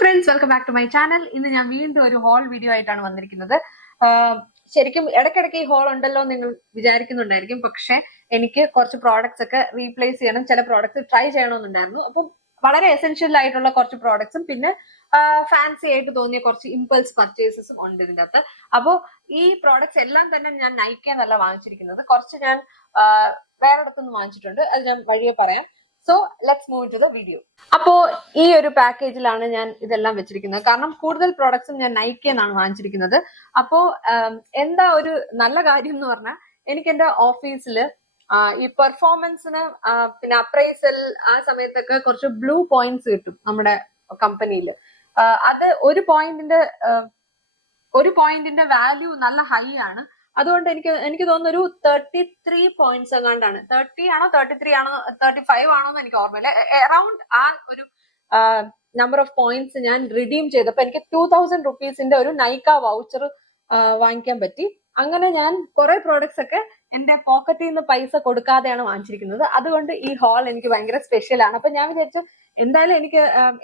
Friends welcome back to my channel ഇന്ന് ഞാൻ വീണ്ടും ഒരു ഹോൾ വീഡിയോ ആയിട്ടാണ് വന്നിരിക്കുന്നത്. ശരിക്കും ഇടയ്ക്കിടയ്ക്ക് ഈ ഹോൾ ഉണ്ടല്ലോ നിങ്ങൾ വിചാരിക്കുന്നുണ്ടായിരിക്കും. പക്ഷെ എനിക്ക് കുറച്ച് പ്രോഡക്ട്സ് ഒക്കെ റീപ്ലേസ് ചെയ്യണം. ചില പ്രോഡക്ട്സ് ട്രൈ ചെയ്യണമെന്നുണ്ടായിരുന്നു. അപ്പം വളരെ എസെൻഷ്യൽ ആയിട്ടുള്ള കുറച്ച് പ്രോഡക്ട്സും പിന്നെ ഫാൻസി ആയിട്ട് തോന്നിയ കുറച്ച് ഇമ്പൾസ് പർച്ചേസസും ഉണ്ട് ഇതിന്റെ അകത്ത്. അപ്പോൾ ഈ പ്രോഡക്ട്സ് എല്ലാം തന്നെ ഞാൻ നയിക്കാന്നല്ല വാങ്ങിച്ചിരിക്കുന്നത്. കുറച്ച് ഞാൻ വേറെ ഇടത്തുനിന്ന് വാങ്ങിച്ചിട്ടുണ്ട്. അത് ഞാൻ വഴിയെ പറയാം. So let's move to the video അപ്പോ ഈ ഒരു പാക്കേജിലാണ് ഞാൻ ഇതെല്ലാം വെച്ചിരിക്കുന്നത്. കാരണം കൂടുതൽ പ്രോഡക്ട്സും ഞാൻ നൈക്കി വാങ്ങിച്ചിരിക്കുന്നത്. അപ്പോ എന്താ ഒരു നല്ല കാര്യം എന്ന് പറഞ്ഞാൽ എനിക്ക് എന്റെ ഓഫീസിൽ ഈ പെർഫോമൻസിന് പിന്നെ അപ്രൈസൽ ആ സമയത്തൊക്കെ കുറച്ച് ബ്ലൂ പോയിന്റ്സ് കിട്ടും നമ്മുടെ കമ്പനിയിൽ അത് ഒരു പോയിന്റിന്റെ ഒരു പോയിന്റിന്റെ വാല്യൂ നല്ല ഹൈ ആണ്. അതുകൊണ്ട് എനിക്ക് എനിക്ക് തോന്നുന്നു ഒരു തേർട്ടി ത്രീ പോയിന്റ്സ് എങ്ങാണ്ടാണ്. തേർട്ടി ആണോ തേർട്ടി ത്രീ ആണോ തേർട്ടി ഫൈവ് ആണോ എന്ന് എനിക്ക് ഓർമ്മയില്ല. അറൌണ്ട് ആ ഒരു നമ്പർ ഓഫ് പോയിന്റ്സ് ഞാൻ റിഡീം ചെയ്തപ്പോ എനിക്ക് ടൂ തൗസൻഡ് റുപ്പീസിന്റെ ഒരു നൈക്ക വൗച്ചർ വാങ്ങിക്കാൻ പറ്റി. അങ്ങനെ ഞാൻ കുറെ പ്രോഡക്ട്സ് ഒക്കെ എന്റെ പോക്കറ്റിൽ നിന്ന് പൈസ കൊടുക്കാതെയാണ് വാങ്ങിച്ചിരിക്കുന്നത്. അതുകൊണ്ട് ഈ ഹാൾ എനിക്ക് ഭയങ്കര സ്പെഷ്യൽ ആണ്. അപ്പൊ ഞാൻ വിചാരിച്ചു എന്തായാലും എനിക്ക്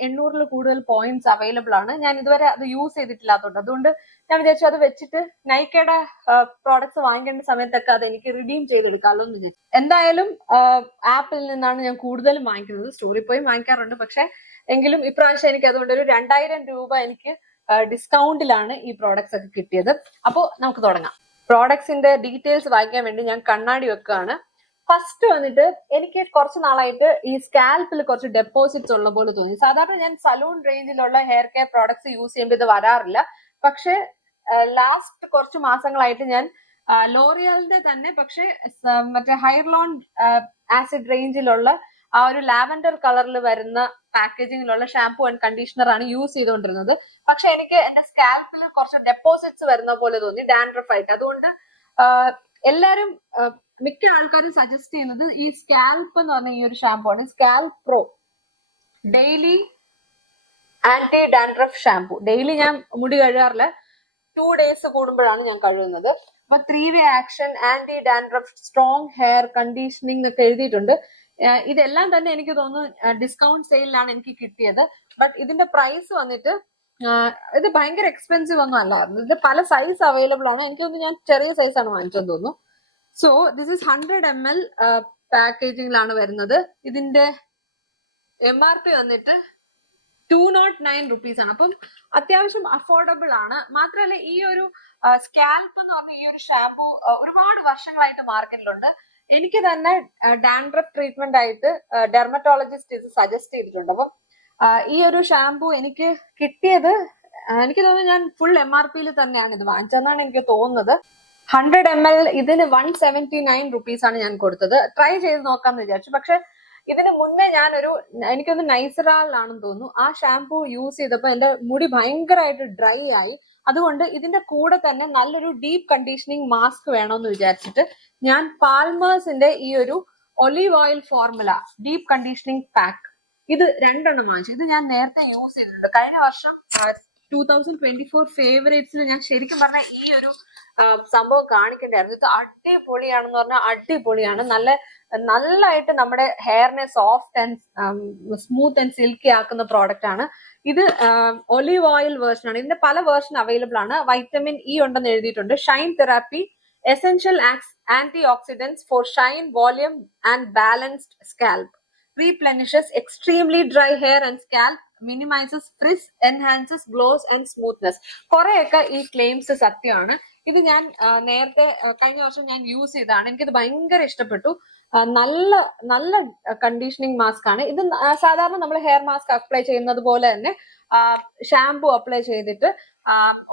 എണ്ണൂറിൽ കൂടുതൽ പോയിന്റ്സ് അവൈലബിൾ ആണ്. ഞാൻ ഇതുവരെ അത് യൂസ് ചെയ്തിട്ടില്ലാത്തതുകൊണ്ട് അതുകൊണ്ട് ഞാൻ വിചാരിച്ചു അത് വെച്ചിട്ട് നൈക്കയുടെ പ്രോഡക്ട്സ് വാങ്ങിക്കേണ്ട സമയത്തൊക്കെ അത് എനിക്ക് റിഡീം ചെയ്തെടുക്കാമല്ലോ എന്ന് വിചാരിച്ചു. എന്തായാലും ആപ്പിൽ നിന്നാണ് ഞാൻ കൂടുതലും വാങ്ങിക്കുന്നത്. സ്റ്റോറിൽ പോയി വാങ്ങിക്കാറുണ്ട്. പക്ഷെ എങ്കിലും ഇപ്രാവശ്യം എനിക്ക് അതുകൊണ്ട് ഒരു രണ്ടായിരം രൂപ എനിക്ക് ഡിസ്കൗണ്ടിലാണ് ഈ പ്രോഡക്ട്സ് ഒക്കെ കിട്ടിയത്. അപ്പോൾ നമുക്ക് തുടങ്ങാം. പ്രോഡക്ട്സിന്റെ ഡീറ്റെയിൽസ് വായിക്കാൻ വേണ്ടി ഞാൻ കണ്ണാടി വെക്കുകയാണ്. ഫസ്റ്റ് വന്നിട്ട് എനിക്ക് കുറച്ച് നാളായിട്ട് ഈ സ്കാൽപ്പിൽ കുറച്ച് ഡെപ്പോസിറ്റ്സ് ഉള്ള പോലെ തോന്നി. സാധാരണ ഞാൻ സലൂൺ റേഞ്ചിലുള്ള ഹെയർ കെയർ പ്രോഡക്ട്സ് യൂസ് ചെയ്യുമ്പോൾ ഇത് വരാറില്ല. പക്ഷെ ലാസ്റ്റ് കുറച്ച് മാസങ്ങളായിട്ട് ഞാൻ ലോറിയലിന്റെ തന്നെ പക്ഷെ മറ്റേ ഹൈർലോൺ ആസിഡ് റേഞ്ചിലുള്ള ആ ഒരു ലാവൻഡർ കളറിൽ വരുന്ന പാക്കേജിങ്ങിലുള്ള ഷാംപൂ ആൻഡ് കണ്ടീഷണർ ആണ് യൂസ് ചെയ്തുകൊണ്ടിരുന്നത്. പക്ഷെ എനിക്ക് എന്റെ സ്കാൽപ്പിൽ കുറച്ച് ഡെപ്പോസിറ്റ്സ് വരുന്ന പോലെ തോന്നി ഡാൻഡ്രഫ് ആയിട്ട്. അതുകൊണ്ട് എല്ലാരും മിക്ക ആൾക്കാരും സജസ്റ്റ് ചെയ്യുന്നത് ഈ സ്കാൽപ്പ് എന്ന് പറഞ്ഞ ഈ ഒരു ഷാംപൂ ആണ്. Scalp pro daily anti dandruff shampoo daily ഞാൻ മുടി കഴുകാറില്ല. ടു ഡേയ്സ് കൂടുമ്പോഴാണ് ഞാൻ കഴുകുന്നത്. അപ്പൊ three way action anti dandruff strong hair conditioning എന്നൊക്കെ എഴുതിയിട്ടുണ്ട്. ഇതെല്ലാം തന്നെ എനിക്ക് തോന്നുന്നു ഡിസ്കൗണ്ട് സെയിലാണ് എനിക്ക് കിട്ടിയത്. ബട്ട് ഇതിന്റെ പ്രൈസ് വന്നിട്ട് ഇത് ഭയങ്കര എക്സ്പെൻസീവ് ഒന്നും അല്ലായിരുന്നു ഇത് പല സൈസ് അവൈലബിൾ ആണ്. എനിക്ക് തോന്നുന്നു ഞാൻ ചെറിയ സൈസ് ആണ് വാങ്ങിച്ചതെന്ന് തോന്നുന്നു. So this is hundred M L പാക്കേജിംഗിലാണ് വരുന്നത്. ഇതിന്റെ എം ആർ പി വന്നിട്ട് ടു നോട്ട് നയൻ റുപ്പീസ് ആണ്. അപ്പം അത്യാവശ്യം അഫോർഡബിൾ ആണ്. മാത്രമല്ല ഈ ഒരു സ്കാൽപ്പ് എന്ന് പറഞ്ഞ ഈ ഒരു ഷാംപൂ ഒരുപാട് വർഷങ്ങളായിട്ട് മാർക്കറ്റിലുണ്ട് എനിക്ക് തന്നെ ഡാൻഡ്രഫ് ട്രീറ്റ്മെന്റ് ആയിട്ട് ഡെർമറ്റോളജിസ്റ്റ് ഇത് സജസ്റ്റ് ചെയ്തിട്ടുണ്ട്. അപ്പം ഈ ഒരു ഷാംപൂ എനിക്ക് കിട്ടിയത് എനിക്ക് തോന്നുന്നു ഞാൻ ഫുൾ എം ആർ പിയിൽ തന്നെയാണ് ഇത് വാങ്ങിച്ചതെന്നാണ് എനിക്ക് തോന്നുന്നത്. ഹൺഡ്രഡ് എം എൽ ഇതിന് വൺ സെവന്റി നയൻ റുപ്പീസ് ആണ് ഞാൻ കൊടുത്തത്. ട്രൈ ചെയ്ത് നോക്കാമെന്ന് വിചാരിച്ചു. പക്ഷെ ഇതിന് മുന്നേ ഞാനൊരു എനിക്കൊന്ന് നൈസറാളിലാണെന്ന് തോന്നുന്നു. ആ ഷാംപൂ യൂസ് ചെയ്തപ്പോൾ എന്റെ മുടി ഭയങ്കരമായിട്ട് ഡ്രൈ ആയി. അതുകൊണ്ട് ഇതിന്റെ കൂടെ തന്നെ നല്ലൊരു ഡീപ് കണ്ടീഷനിങ് മാസ്ക് വേണമെന്ന് വിചാരിച്ചിട്ട് ഞാൻ പാൽമേഴ്സിന്റെ ഈ ഒരു olive oil formula deep conditioning pack ഇത് രണ്ടെണ്ണം വാങ്ങിച്ചു. ഇത് ഞാൻ നേരത്തെ യൂസ് ചെയ്തിട്ടുണ്ട്. കഴിഞ്ഞ വർഷം ടൂ തൗസൻഡ് ട്വന്റി ഫോർ ഫേവറേറ്റ്സിൽ ഞാൻ ശരിക്കും പറഞ്ഞ ഈ ഒരു സംഭവം കാണിക്കേണ്ടായിരുന്നു ഇത് അടിപൊളിയാണെന്ന് പറഞ്ഞാൽ അടിപൊളിയാണ്. നല്ല നല്ലതായിട്ട് നമ്മുടെ ഹെയറിനെ soft and smooth and silky ആക്കുന്ന പ്രോഡക്റ്റ് ആണ്. ഇത് ഒലിവ് ഓയിൽ വേർഷൻ ആണ്. ഇതിന്റെ പല വേർഷൻ അവൈലബിൾ ആണ്. വൈറ്റമിൻ ഇ ഉണ്ടെന്ന് എഴുതിയിട്ടുണ്ട്. Shine therapy essential anti oxidants for shine volume and balanced scalp replenishes extremely dry hair and scalp minimises frizz enhances gloss and smoothness കുറെയൊക്കെ ഈ ക്ലെയിംസ് സത്യമാണ്. ഇത് ഞാൻ നേരത്തെ കഴിഞ്ഞ വർഷം ഞാൻ യൂസ് ചെയ്തതാണ്. എനിക്കിത് ഭയങ്കര ഇഷ്ടപ്പെട്ടു. നല്ല നല്ല കണ്ടീഷനിങ് മാസ്ക് ആണ്. ഇത് സാധാരണ നമ്മൾ ഹെയർ മാസ്ക് അപ്ലൈ ചെയ്യുന്നത് പോലെ തന്നെ ഷാംപൂ അപ്ലൈ ചെയ്തിട്ട്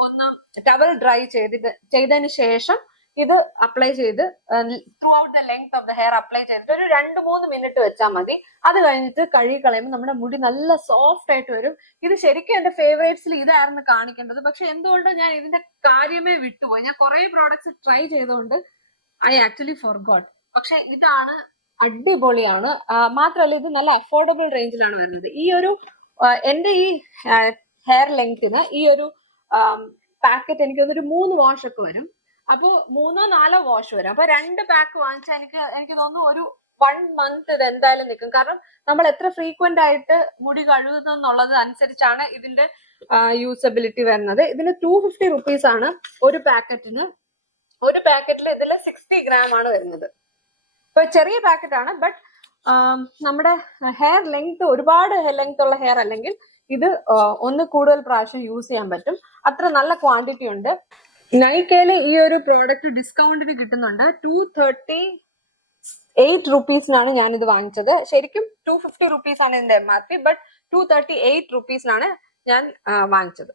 ഒന്ന് ടവൽ ഡ്രൈ ചെയ്തിട്ട് ചെയ്തതിന് ശേഷം ഇത് അപ്ലൈ ചെയ്ത് throughout the length of the hair apply ചെയ്തിട്ട് ഒരു രണ്ട് മൂന്ന് മിനിറ്റ് വെച്ചാൽ മതി. അത് കഴിഞ്ഞിട്ട് കഴുകി കളയുമ്പോൾ നമ്മുടെ മുടി നല്ല സോഫ്റ്റ് ആയിട്ട് വരും. ഇത് ശരിക്കും എന്റെ ഫേവറേറ്റ്സിൽ ഇതായിരുന്നു കാണിക്കേണ്ടത്. പക്ഷെ എന്തുകൊണ്ടോ ഞാൻ ഇതിന്റെ കാര്യമേ വിട്ടുപോയി? ഞാൻ കുറെ പ്രോഡക്ട്സ് ട്രൈ ചെയ്തുകൊണ്ട് ഐ ആക്ച്വലി ഫോർ ഗോട്ട് പക്ഷെ ഇതാണ് അടിപൊളിയാണ്. മാത്രമല്ല ഇത് നല്ല അഫോർഡബിൾ റേഞ്ചിലാണ് വരുന്നത്. ഈ ഒരു എന്റെ ഈ ഹെയർ ലെങ്ത്തിന് ഈ ഒരു പാക്കറ്റ് എനിക്ക് ഒരു മൂന്ന് വാഷ് ഒക്കെ വരും. അപ്പോൾ മൂന്നോ നാലോ വാഷ് വരും. അപ്പൊ രണ്ട് പാക്ക് വാങ്ങിച്ചാൽ എനിക്ക് എനിക്ക് തോന്നുന്നു ഒരു വൺ മന്ത് ഇത് എന്തായാലും നിൽക്കും. കാരണം നമ്മൾ എത്ര ഫ്രീക്വന്റ് ആയിട്ട് മുടി കഴുകുന്നു എന്നുള്ളത് അനുസരിച്ചാണ് ഇതിന്റെ യൂസബിലിറ്റി വരുന്നത്. ഇതിന് ടു ഫിഫ്റ്റി റുപ്പീസ് ആണ് ഒരു പാക്കറ്റിന് ഒരു പാക്കറ്റിൽ ഇതിൽ സിക്സ്റ്റി ഗ്രാം ആണ് വരുന്നത്. ഇപ്പൊ ചെറിയ പാക്കറ്റ് ആണ്. ബട്ട് നമ്മുടെ ഹെയർ ലെങ്ത് ഒരുപാട് ലെങ്ത് ഉള്ള ഹെയർ അല്ലെങ്കിൽ ഇത് ഒന്ന് കൂടുതൽ പ്രാവശ്യം യൂസ് ചെയ്യാൻ പറ്റും. അത്ര നല്ല ക്വാണ്ടിറ്റി ഉണ്ട്. നൈക്കയിൽ ഈ ഒരു പ്രോഡക്റ്റ് ഡിസ്കൗണ്ടിന് കിട്ടുന്നുണ്ട്. ടു തേർട്ടി എയ്റ്റ് റുപ്പീസിനാണ് ഞാൻ ഇത് വാങ്ങിച്ചത്. ശരിക്കും ടു ഫിഫ്റ്റി റുപ്പീസ് ആണ് ഇതിന്റെ M R P but two thirty eight റുപ്പീസിനാണ് ഞാൻ വാങ്ങിച്ചത്.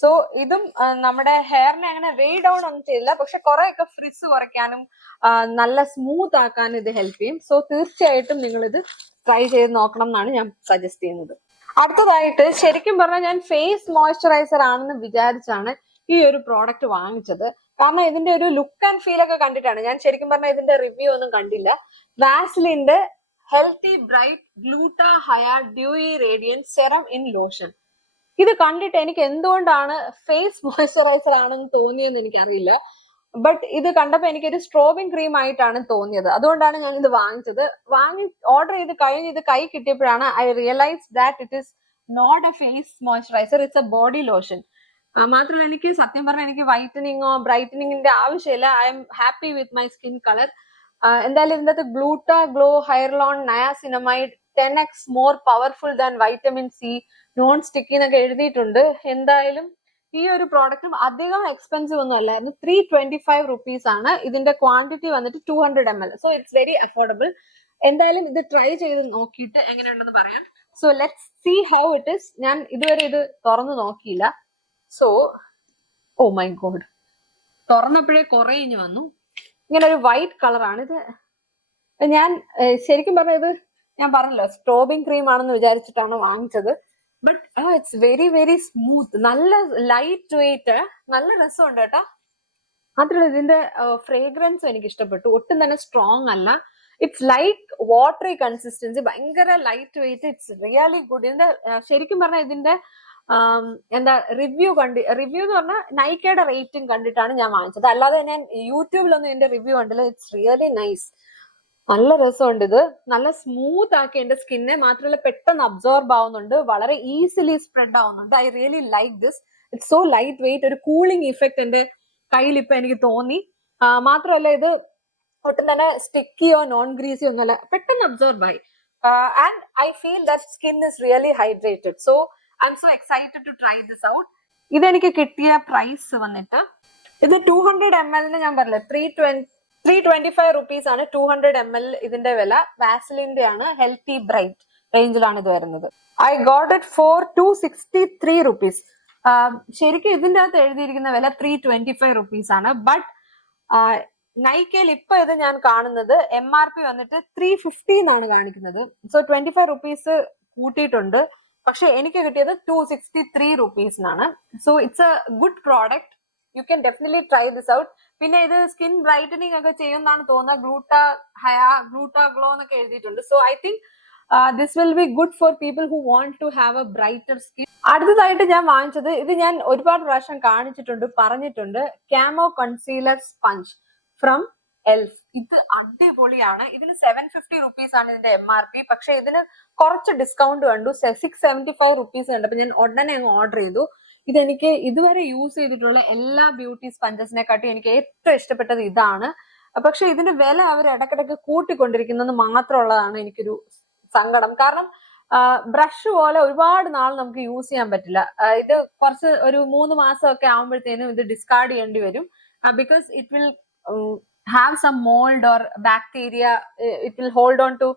സോ ഇതും നമ്മുടെ ഹെയറിനെ അങ്ങനെ വേ ഡൗൺ ഒന്നും ചെയ്യില്ല പക്ഷെ കുറെയൊക്കെ ഫ്രിസ് കുറയ്ക്കാനും നല്ല സ്മൂത്ത് ആക്കാനും ഇത് ഹെൽപ്പ് ചെയ്യും. സോ തീർച്ചയായിട്ടും നിങ്ങൾ ഇത് ട്രൈ ചെയ്ത് നോക്കണം എന്നാണ് ഞാൻ സജസ്റ്റ് ചെയ്യുന്നത്. അടുത്തതായിട്ട് ശരിക്കും പറഞ്ഞാൽ ഞാൻ ഫേസ് മോയ്സ്ചറൈസർ ആണെന്ന് വിചാരിച്ചാണ് ഈ ഒരു പ്രോഡക്റ്റ് വാങ്ങിച്ചത്. കാരണം ഇതിന്റെ ഒരു ലുക്ക് ആൻഡ് ഫീൽ ഒക്കെ കണ്ടിട്ടാണ്. ഞാൻ ശരിക്കും പറഞ്ഞാൽ ഇതിന്റെ റിവ്യൂ ഒന്നും കണ്ടില്ല. വാസ്ലിന്റെ healthy bright gluta hya dewy radiance serum in lotion ഇത് കണ്ടിട്ട് എനിക്ക് എന്തുകൊണ്ടാണ് ഫേസ് മോയ്സ്ചറൈസർ ആണെന്ന് തോന്നിയെന്ന് എനിക്കറിയില്ല. ബട്ട് ഇത് കണ്ടപ്പോൾ എനിക്കൊരു സ്ട്രോബിംഗ് ക്രീം ആയിട്ടാണ് തോന്നിയത്. അതുകൊണ്ടാണ് ഞാൻ ഇത് വാങ്ങിച്ചത്. വാങ്ങി ഓർഡർ ചെയ്ത് കഴിഞ്ഞ് ഇത് കൈ കിട്ടിയപ്പോഴാണ് I realise that it is not a face moisturiser it's a body lotion മാത്രമല്ല എനിക്ക് സത്യം പറഞ്ഞാൽ എനിക്ക് വൈറ്റനിങ്ങോ ബ്രൈറ്റനിങ്ങിന്റെ ആവശ്യമില്ല. I'm happy with my skin colour എന്തായാലും ഇതിന്റെ അകത്ത് gluta glow hyaluron niacinamide ten X more powerful than vitamin C non sticky എന്നൊക്കെ എഴുതിയിട്ടുണ്ട്. എന്തായാലും ഈ ഒരു പ്രോഡക്റ്റും അധികം എക്സ്പെൻസീവ് ഒന്നും അല്ലായിരുന്നു. ത്രീ ട്വന്റി ഫൈവ് റുപ്പീസ് ആണ്. ഇതിന്റെ ക്വാണ്ടിറ്റി വന്നിട്ട് two hundred M L so it's very affordable എന്തായാലും ഇത് ട്രൈ ചെയ്ത് നോക്കിയിട്ട് എങ്ങനെയുണ്ടെന്ന് പറയാം. So let's see how it is ഞാൻ ഇതുവരെ ഇത് തുറന്നു നോക്കിയില്ല. സോ ഓ മൈ ഗോഡ് തുറന്നപ്പോഴേ കുറെ ഇനി വന്നു. ഇങ്ങനെ ഒരു വൈറ്റ് കളറാണ് ഇത്. ഞാൻ ശരിക്കും പറഞ്ഞത് ഞാൻ പറഞ്ഞല്ലോ സ്ട്രോബിംഗ് ക്രീം ആണെന്ന് വിചാരിച്ചിട്ടാണ് വാങ്ങിച്ചത്. But it's very very smooth നല്ല ലൈറ്റ് വെയിറ്റ് നല്ല രസമുണ്ട് കേട്ടോ. മാത്രമല്ല ഇതിന്റെ ഫ്രേഗ്രൻസ് എനിക്ക് ഇഷ്ടപ്പെട്ടു ഒട്ടും തന്നെ സ്ട്രോങ് അല്ല. ഇറ്റ്സ് ലൈക്ക് വാട്ടറി കൺസിസ്റ്റൻസി ഭയങ്കര light weight it's really good ഇതിന്റെ ശരിക്കും പറഞ്ഞാൽ ഇതിന്റെ എന്താ റിവ്യൂ കണ്ടി റിവ്യൂ എന്ന് പറഞ്ഞാൽ നൈക്കയുടെ റേറ്റിംഗ് കണ്ടിട്ടാണ് ഞാൻ വാങ്ങിച്ചത്. അല്ലാതെ ഞാൻ യൂട്യൂബിലൊന്നും ഇതിന്റെ റിവ്യൂ കണ്ടില്ല. ഇറ്റ്സ് റിയലി നൈസ് നല്ല രസമുണ്ട് ഇത്. നല്ല സ്മൂത്ത് ആക്കി എന്റെ സ്കിന്നെ മാത്രമല്ല പെട്ടെന്ന് അബ്സോർബ് ആവുന്നുണ്ട്. വളരെ ഈസിലി സ്പ്രെഡ് ആവുന്നുണ്ട്. I really like this it's so lightweight ഒരു കൂളിംഗ് ഇഫക്റ്റ് എന്റെ കയ്യിൽ ഇപ്പൊ എനിക്ക് തോന്നി. മാത്രമല്ല ഇത് ഒട്ടും തന്നെ സ്റ്റിക്കിയോ നോൺ ഗ്രീസിയോ ഒന്നുമല്ല പെട്ടെന്ന് അബ്സോർബ് ആയി. And I feel that skin is really hydrated so I'm so excited to try this out ഇതെനിക്ക് കിട്ടിയ പ്രൈസ് വന്നിട്ട് ഇത് ടു ഹൺഡ്രഡ് എം എല്ലിന് ഞാൻ പറഞ്ഞില്ല three twenty three twenty five rupees ആണ് ടു ഹൺഡ്രഡ് എം എൽ ഇതിന്റെ വില. വാസലിന്റെ ആണ് ഹെൽത്തി ബ്രൈറ്റ് റേഞ്ചിലാണ് ഇത് വരുന്നത്. I got it for two sixty three rupees ശരിക്കും ഇതിന്റെ അകത്ത് എഴുതിയിരിക്കുന്ന വില ത്രീ ട്വന്റി ഫൈവ് റുപ്പീസ് ആണ് ബട്ട് നൈക്കയിൽ ഇപ്പൊ ഇത് ഞാൻ കാണുന്നത് എം ആർ പി വന്നിട്ട് ത്രീ ഫിഫ്റ്റി എന്നാണ് കാണിക്കുന്നത്. സോ ട്വന്റി ഫൈവ് റുപ്പീസ് കൂട്ടിയിട്ടുണ്ട്. പക്ഷെ എനിക്ക് കിട്ടിയത് two sixty three റുപ്പീസിനാണ് so it's a good product you can definitely try this out പിന്നെ ഇത് സ്കിൻ ബ്രൈറ്റനിങ് ഒക്കെ ചെയ്യുമെന്നാണ് തോന്നുന്നത്. ഗ്ലൂട്ട ഹയ ഗ്ലൂട്ട ഗ്ലോ എന്നൊക്കെ എഴുതിയിട്ടുണ്ട്. So I think this will be good for people who want to have a brighter skin അടുത്തതായിട്ട് ഞാൻ വാങ്ങിച്ചത് ഇത് ഞാൻ ഒരുപാട് പ്രാവശ്യം കാണിച്ചിട്ടുണ്ട് പറഞ്ഞിട്ടുണ്ട്. Camo concealer sponge from elf ഇത് അടിപൊളിയാണ്. ഇതിന് സെവൻ ഫിഫ്റ്റി റുപ്പീസ് ആണ് ഇതിന്റെ എം ആർ പി പക്ഷെ ഇതിന് കുറച്ച് ഡിസ്കൗണ്ട് കണ്ടു. സിക്സ് സെവന്റി ഫൈവ് റുപ്പീസ് കണ്ടു അപ്പൊ ഞാൻ ഉടനെ അങ്ങ് ഓർഡർ ചെയ്തു. ഇതെനിക്ക് ഇതുവരെ യൂസ് ചെയ്തിട്ടുള്ള എല്ലാ ബ്യൂട്ടി സ്പഞ്ചസിനെക്കാട്ടും എനിക്ക് ഏറ്റവും ഇഷ്ടപ്പെട്ടത് ഇതാണ്. പക്ഷെ ഇതിന്റെ വില അവർ ഇടക്കിടക്ക് കൂട്ടിക്കൊണ്ടിരിക്കുന്നത് മാത്രമുള്ളതാണ് എനിക്കൊരു സങ്കടം. കാരണം ബ്രഷ് പോലെ ഒരുപാട് നാൾ നമുക്ക് യൂസ് ചെയ്യാൻ പറ്റില്ല. ഇത് കുറച്ച് ഒരു മൂന്ന് മാസമൊക്കെ ആകുമ്പോഴത്തേനും ഇത് ഡിസ്കാർഡ് ചെയ്യേണ്ടി വരും. Because it will have some mould or bacteria it will hold on to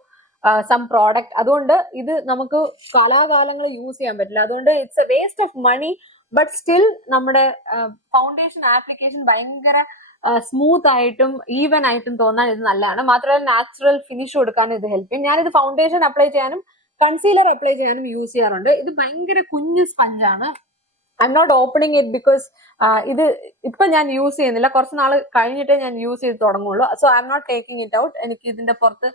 some product അതുകൊണ്ട് ഇത് നമുക്ക് കാലാകാലങ്ങൾ യൂസ് ചെയ്യാൻ പറ്റില്ല. അതുകൊണ്ട് it's a waste of money but still നമ്മുടെ ഫൗണ്ടേഷൻ ആപ്ലിക്കേഷൻ ഭയങ്കര സ്മൂത്ത് ആയിട്ടും ഈവൻ ആയിട്ടും തോന്നാൻ ഇത് നല്ലതാണ്. മാത്രമല്ല നാച്ചുറൽ ഫിനിഷ് കൊടുക്കാനും ഇത് ഹെൽപ്പ് ചെയ്യും. ഞാനിത് ഫൗണ്ടേഷൻ അപ്ലൈ ചെയ്യാനും കൺസീലർ അപ്ലൈ ചെയ്യാനും യൂസ് ചെയ്യാറുണ്ട്. ഇത് ഭയങ്കര കുഞ്ഞ് സ്പഞ്ചാണ് I'm not opening it because ഇത് ഇപ്പൊ ഞാൻ യൂസ് ചെയ്യുന്നില്ല. കുറച്ച് നാൾ കഴിഞ്ഞിട്ടേ ഞാൻ യൂസ് ചെയ്ത് തുടങ്ങുള്ളൂ. So I'm not taking it out എനിക്ക് ഇതിന്റെ പുറത്ത്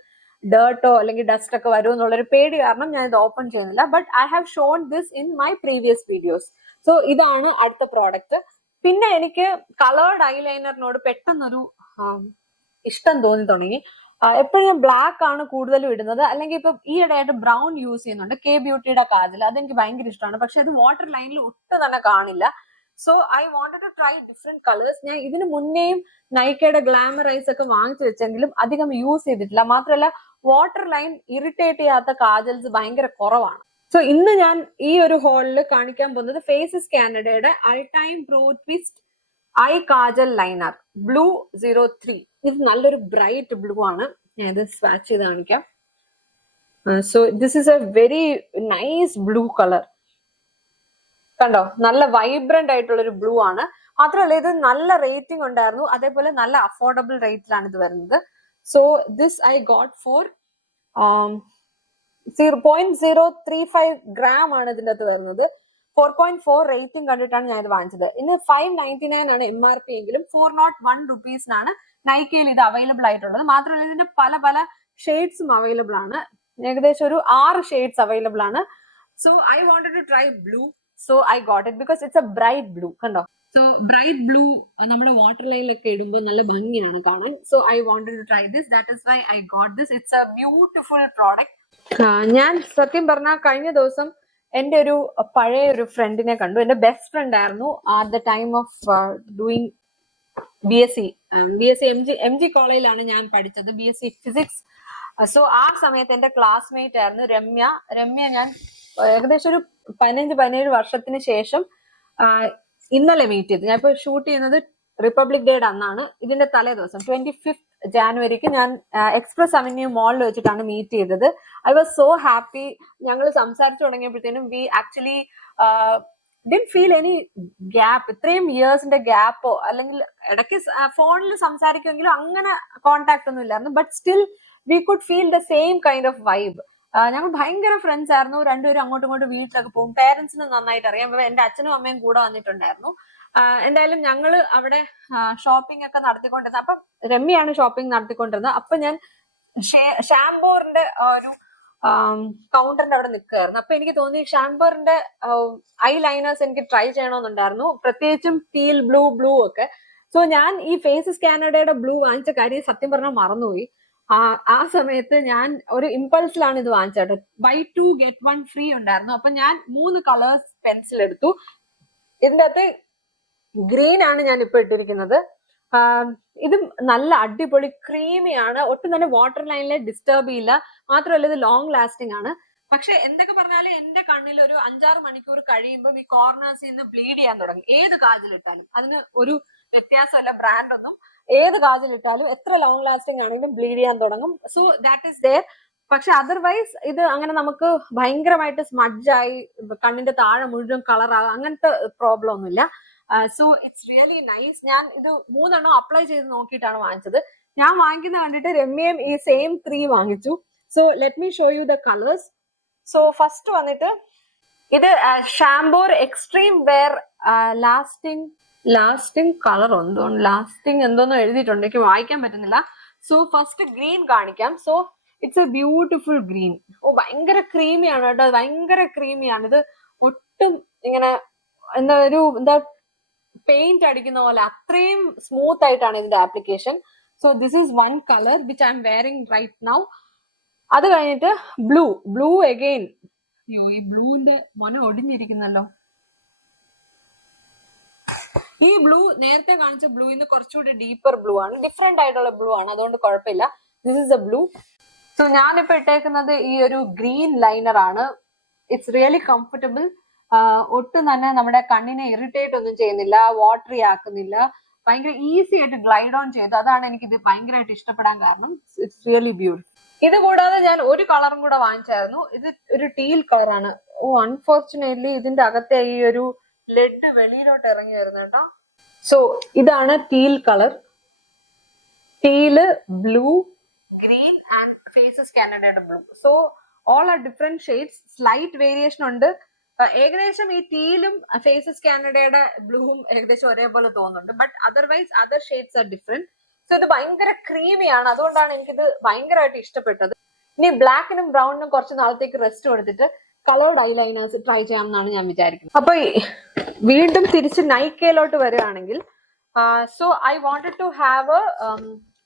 ഡേർട്ടോ അല്ലെങ്കിൽ ഡസ്റ്റ് ഒക്കെ വരുമോ എന്നുള്ളൊരു പേടി കാരണം ഞാൻ ഇത് ഓപ്പൺ ചെയ്യുന്നില്ല. But I have shown this in my previous videos so ഇതാണ് അടുത്ത പ്രോഡക്റ്റ് പിന്നെ എനിക്ക് കളേർഡ് ഐലൈനറിനോട് പെട്ടെന്നൊരു ഇഷ്ടം തോന്നി തുടങ്ങി. എപ്പോഴും ഞാൻ ബ്ലാക്ക് ആണ് കൂടുതലും ഇടുന്നത്. അല്ലെങ്കിൽ ഇപ്പൊ ഈ ഇടയായിട്ട് ബ്രൗൺ യൂസ് ചെയ്യുന്നുണ്ട്. കെ ബ്യൂട്ടിയുടെ കാജൽ അതെനിക്ക് ഭയങ്കര ഇഷ്ടമാണ്. പക്ഷെ അത് വാട്ടർ ലൈനിൽ ഒട്ടും തന്നെ കാണില്ല. So I wanted to try different colours ഞാൻ ഇതിന് മുന്നേയും നൈക്കയുടെ ഗ്ലാമറൈസ് ഒക്കെ വാങ്ങിച്ചു വെച്ചെങ്കിലും അധികം യൂസ് ചെയ്തിട്ടില്ല. മാത്രമല്ല വാട്ടർ ലൈൻ ഇറിറ്റേറ്റ് ചെയ്യാത്ത കാജൽസ് ഭയങ്കര കുറവാണ്. സോ ഇന്ന് ഞാൻ ഈ ഒരു ഹോളിൽ കാണിക്കാൻ പോകുന്നത് ഫേസസ് കാനഡയുടെ ultime pro twist eye kajal liner blue zero three ഇത് നല്ലൊരു ബ്രൈറ്റ് ബ്ലൂ ആണ്. ഞാൻ ഇത് സ്വാച്ച് ചെയ്ത് കാണിക്കാം. So this is a very nice blue colour കണ്ടോ? നല്ല വൈബ്രന്റ് ആയിട്ടുള്ള ഒരു ബ്ലൂ ആണ്. മാത്രമല്ല ഇത് നല്ല റേറ്റിംഗ് ഉണ്ടായിരുന്നു. അതേപോലെ നല്ല അഫോർഡബിൾ റേറ്റിലാണ് ഇത് വരുന്നത്. So this I got for zero point zero three five gram ആണ് ഇതിന്റെ അകത്ത് വരുന്നത് ഫോർ പോയിന്റ് ഫോർ റേറ്റിംഗ് കണ്ടിട്ടാണ് ഞാൻ ഇത് വാങ്ങിച്ചത്. ഇന്ന് ഫൈവ് നയന്റി നയൻ ആണ് എം ആർ പി എങ്കിലും ഫോർ നോട്ട് വൺ റുപ്പീസിനാണ് നൈക്കയിൽ ഇത് അവൈലബിൾ ആയിട്ടുള്ളത്. മാത്രമല്ല ഇതിന്റെ പല പല ഷെയ്ഡ്സും അവൈലബിൾ ആണ്. ഏകദേശം ഒരു ആറ് ഷെയ്ഡ്സ് അവൈലബിൾ ആണ്. So I wanted to try blue so I got it because it's a bright blue കണ്ടോ? സോ ബ്രൈറ്റ് ബ്ലൂ നമ്മുടെ വാട്ടർ ലൈനിലൊക്കെ ഇടുമ്പോൾ നല്ല ഭംഗിയാണ് കാണാൻ. So I wanted to try this that is why I got this it's a beautiful product ഞാൻ സത്യം പറഞ്ഞാൽ കഴിഞ്ഞ ദിവസം എന്റെ ഒരു പഴയ ഒരു ഫ്രണ്ടിനെ കണ്ടു. എന്റെ ബെസ്റ്റ് ഫ്രണ്ട് ആയിരുന്നു at the time of doing B S C B S C M G M G കോളേജിലാണ് ഞാൻ പഠിച്ചത് B S C physics so ആ സമയത്ത് എന്റെ ക്ലാസ്മേറ്റ് ആയിരുന്നു രമ്യ. രമ്യ ഞാൻ ഏകദേശം ഒരു പതിനഞ്ച് പതിനേഴ് വർഷത്തിന് ശേഷം ഇന്നലെ മീറ്റ് ചെയ്തു. ഞാൻ ഇപ്പൊ ഷൂട്ട് ചെയ്യുന്നത് റിപ്പബ്ലിക് ഡേയുടെ അന്നാണ്. ഇതിന്റെ തലേ ദിവസം ട്വന്റി ഫിഫ്ത് ജാനുവരിക്ക് ഞാൻ എക്സ്പ്രസ് അവന്യൂ മോളിൽ വെച്ചിട്ടാണ് മീറ്റ് ചെയ്തത്. ഐ വാസ് സോ ഹാപ്പി ഞങ്ങൾ സംസാരിച്ചു തുടങ്ങിയപ്പോഴത്തേനും we actually didn't feel any gap ഇത്രയും ഇയേഴ്സിന്റെ ഗ്യാപ്പോ അല്ലെങ്കിൽ ഇടയ്ക്ക് ഫോണിൽ സംസാരിക്കുമെങ്കിലും അങ്ങനെ കോണ്ടാക്ട് ഒന്നും ഇല്ലായിരുന്നു. But still we could feel the same kind of vibe ഞങ്ങൾ ഭയങ്കര ഫ്രണ്ട്സ് ആയിരുന്നു. രണ്ടുപേരും അങ്ങോട്ടും ഇങ്ങോട്ടും വീട്ടിലൊക്കെ പോകും. പേരൻസിന് നന്നായിട്ട് അറിയാം. എന്റെ അച്ഛനും അമ്മയും കൂടെ വന്നിട്ടുണ്ടായിരുന്നു. എന്തായാലും ഞങ്ങൾ അവിടെ ഷോപ്പിംഗ് ഒക്കെ നടത്തിക്കൊണ്ടിരുന്നത്. അപ്പം രമ്യാണ് ഷോപ്പിംഗ് നടത്തിക്കൊണ്ടിരുന്നത്. അപ്പൊ ഞാൻ ഷാംബോറിന്റെ ഒരു കൗണ്ടറിന്റെ അവിടെ നിൽക്കുകയായിരുന്നു. അപ്പൊ എനിക്ക് തോന്നി ഷാംബോറിന്റെ ഐ ലൈനേഴ്സ് എനിക്ക് ട്രൈ ചെയ്യണമെന്നുണ്ടായിരുന്നു. പ്രത്യേകിച്ചും ടീൽ ബ്ലൂ ബ്ലൂ ഒക്കെ. സോ ഞാൻ ഈ ഫേസ് സ്കാനഡയുടെ ബ്ലൂ വാങ്ങിച്ച കാര്യം സത്യം പറഞ്ഞാൽ മറന്നുപോയി. ആ സമയത്ത് ഞാൻ ഒരു ഇമ്പൾസിലാണ് ഇത് വാങ്ങിച്ചത് buy two get one free ഉണ്ടായിരുന്നു. അപ്പൊ ഞാൻ മൂന്ന് കളേഴ്സ് പെൻസിൽ എടുത്തു. ഇതിന്റെ അകത്ത് ഗ്രീൻ ആണ് ഞാൻ ഇപ്പൊ ഇട്ടിരിക്കുന്നത് ഇത് നല്ല അടിപൊളി ക്രീമി ആണ്. ഒട്ടും തന്നെ വാട്ടർ ലൈനിലെ ഡിസ്റ്റർബ് ചെയ്യില്ല. മാത്രമല്ല ഇത് ലോങ് ലാസ്റ്റിംഗ് ആണ്. പക്ഷെ എന്തൊക്കെ പറഞ്ഞാലും എന്റെ കണ്ണിൽ ഒരു അഞ്ചാറ് മണിക്കൂർ കഴിയുമ്പോൾ ഈ കോർണേഴ്സിൽ നിന്ന് ബ്ലീഡ് ചെയ്യാൻ തുടങ്ങി. ഏത് കാജിലിട്ടാലും അതിന് ഒരു വ്യത്യാസമല്ല ബ്രാൻഡ് ഒന്നും. ഏത് കാജിലിട്ടാലും എത്ര ലോങ് ലാസ്റ്റിംഗ് ആണെങ്കിലും ബ്ലീഡ് ചെയ്യാൻ തുടങ്ങും. സോ ദാറ്റ് ഈസ് ദയർ പക്ഷെ അതർവൈസ് ഇത് അങ്ങനെ നമുക്ക് ഭയങ്കരമായിട്ട് സ്മഡ്ജായി കണ്ണിന്റെ താഴെ മുഴുവൻ കളറാകും അങ്ങനത്തെ പ്രോബ്ലം ഒന്നുമില്ല. സോ ഇറ്റ്സ് റിയലി നൈസ് ഞാൻ ഇത് മൂന്നെണ്ണം അപ്ലൈ ചെയ്ത് നോക്കിയിട്ടാണ് വാങ്ങിച്ചത്. ഞാൻ വാങ്ങിക്കുന്ന കണ്ടിട്ട് രമ്യയും ഈ സെയിം ത്രീ വാങ്ങിച്ചു. So let me show you the colours so first വന്നിട്ട് ഇത് ഷാംപൂർ extreme wear lasting lasting colour എന്തോ ലാസ്റ്റിംഗ് എന്തോന്നോ എഴുതിയിട്ടുണ്ട്. എനിക്ക് വായിക്കാൻ പറ്റുന്നില്ല. സോ ഫസ്റ്റ് ഗ്രീൻ കാണിക്കാം. So it's a beautiful green oh ഭയങ്കര ക്രീമിയാണ് കേട്ടോ. ഭയങ്കര ക്രീമിയാണ് ഇത് ഒട്ടും ഇങ്ങനെ എന്താ ഒരു എന്താ പെയിന്റ് അടിക്കുന്ന പോലെ അത്രയും സ്മൂത്ത് ആയിട്ടാണ് ഇതിന്റെ application so this is one colour which I'm wearing right now അത് കഴിഞ്ഞിട്ട് ബ്ലൂ ബ്ലൂ അഗെയിൻ അയ്യോ ഈ ബ്ലൂവിന്റെ മൊന ഒടിഞ്ഞിരിക്കുന്നല്ലോ. ഈ ബ്ലൂ നേരത്തെ കാണിച്ച ബ്ലൂ ഇന്ന് കുറച്ചുകൂടി ഡീപ്പർ ബ്ലൂ ആണ്. ഡിഫറെന്റ് ആയിട്ടുള്ള ബ്ലൂ ആണ്. അതുകൊണ്ട് കുഴപ്പമില്ല. This is a blue so ഞാനിപ്പോ ഇട്ടേക്കുന്നത് ഈ ഒരു ഗ്രീൻ ലൈനർ ആണ്. ഇറ്റ്സ് റിയലി കംഫർട്ടബിൾ ഒട്ടും തന്നെ നമ്മുടെ കണ്ണിനെ ഇറിറ്റേറ്റ് ഒന്നും ചെയ്യുന്നില്ല വാട്ടറി ആക്കുന്നില്ല. ഭയങ്കര ഈസി ആയിട്ട് ഗ്ലൈഡ് ഓൺ ചെയ്തു. അതാണ് എനിക്ക് ഇത് ഭയങ്കരമായിട്ട് ഇഷ്ടപ്പെടാൻ കാരണം. ഇറ്റ്സ് റിയലി ബ്യൂട്ടിഫുൾ ഇത് കൂടാതെ ഞാൻ ഒരു കളറും കൂടെ വാങ്ങിച്ചായിരുന്നു. ഇത് ഒരു ടീൽ കളറാണ് ഓ അൺഫോർച്ചുനേറ്റ്ലി ഇതിന്റെ അകത്തെ ഈ ഒരു ലെഡ് വെളിയിലോട്ട് ഇറങ്ങി വരുന്നു കേട്ടോ. സോ ഇതാണ് teal colour teal blue green and Faces കാനഡയുടെ blue so all are different shades slight variation ഉണ്ട്. ഏകദേശം ഈ ടീലും ഫേസസ് കാനഡയുടെ ബ്ലൂവും ഏകദേശം ഒരേപോലെ തോന്നുന്നുണ്ട്. But otherwise other shades are different so ഇത് ഭയങ്കര ക്രീമിയാണ് അതുകൊണ്ടാണ് എനിക്കിത് ഭയങ്കരമായിട്ട് ഇഷ്ടപ്പെട്ടത്. ഇനി ബ്ലാക്കിനും ബ്രൗണിനും കുറച്ച് നാളത്തേക്ക് റെസ്റ്റ് കൊടുത്തിട്ട് കളേർഡ് ഐലൈനേഴ്സ് ട്രൈ ചെയ്യാം എന്നാണ് ഞാൻ വിചാരിക്കുന്നത്. അപ്പൊ വീണ്ടും തിരിച്ച് നൈക്കയിലോട്ട് വരികയാണെങ്കിൽ so I wanted to have a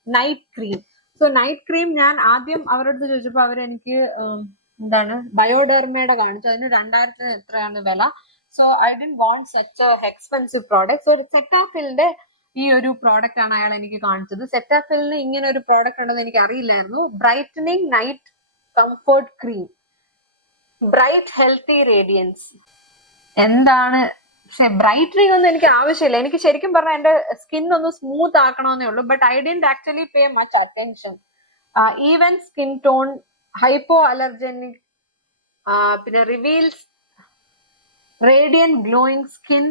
night cream so night cream ഞാൻ ആദ്യം അവരുടെ ചോദിച്ചപ്പോൾ അവർ എനിക്ക് എന്താണ്? ബയോഡെർമയുടെ കാണിച്ചു. അതിന് രണ്ടായിരത്തിന് എത്രയാണ് വില? So I'd want such expensive product so സെറ്റാഫിലിന്റെ ഈ ഒരു പ്രോഡക്റ്റ് ആണ് അയാൾ എനിക്ക് കാണിച്ചത്. സെറ്റാഫിലിന് ഇങ്ങനെ ഒരു പ്രോഡക്റ്റ് ഉണ്ടെന്ന് എനിക്ക് അറിയില്ലായിരുന്നു. Brightening night comfort cream bright healthy radiance എന്താണ്? പക്ഷെ ബ്രൈറ്റനിങ് ഒന്നും എനിക്ക് ആവശ്യമില്ല. എനിക്ക് ശരിക്കും പറഞ്ഞാൽ എന്റെ സ്കിൻ ഒന്ന് സ്മൂത്ത് ആക്കണമെന്നേ ഉള്ളൂ. But I didn't actually pay much attention even skin tone hypoallergenic പിന്നെ റിവീൽസ് റേഡിയൻ ഗ്ലോയിങ് സ്കിൻ